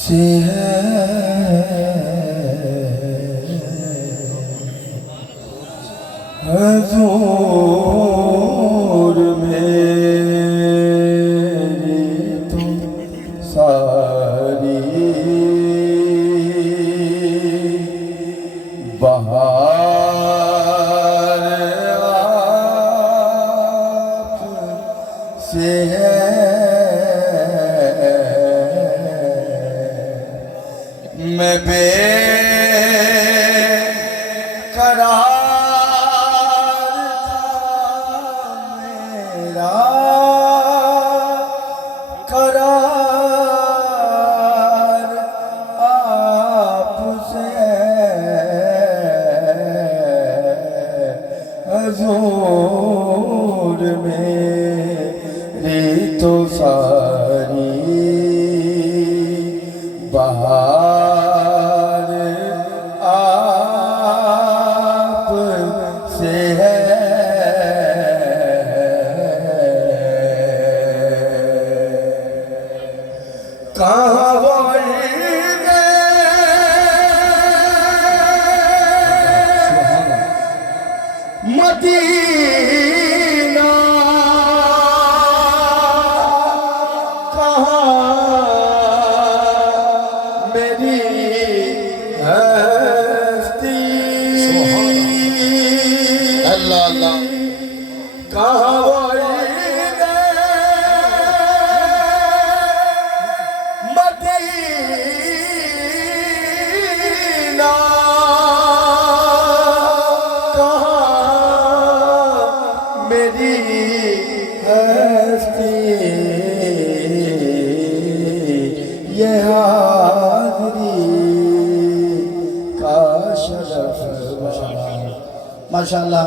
से है हजूर मेरी तुम सारी बहार आप से है मैं बेकरार था मेरा करार आपसे हजूर मेरी तो सारी बहार आप से है कहाँ मदीना कहाँ मेरी हस्ती अल्लाह अल्लाह कहाँ मदीना मेरी हस्ती ये हाज़री का शरफ माशाअल्लाह।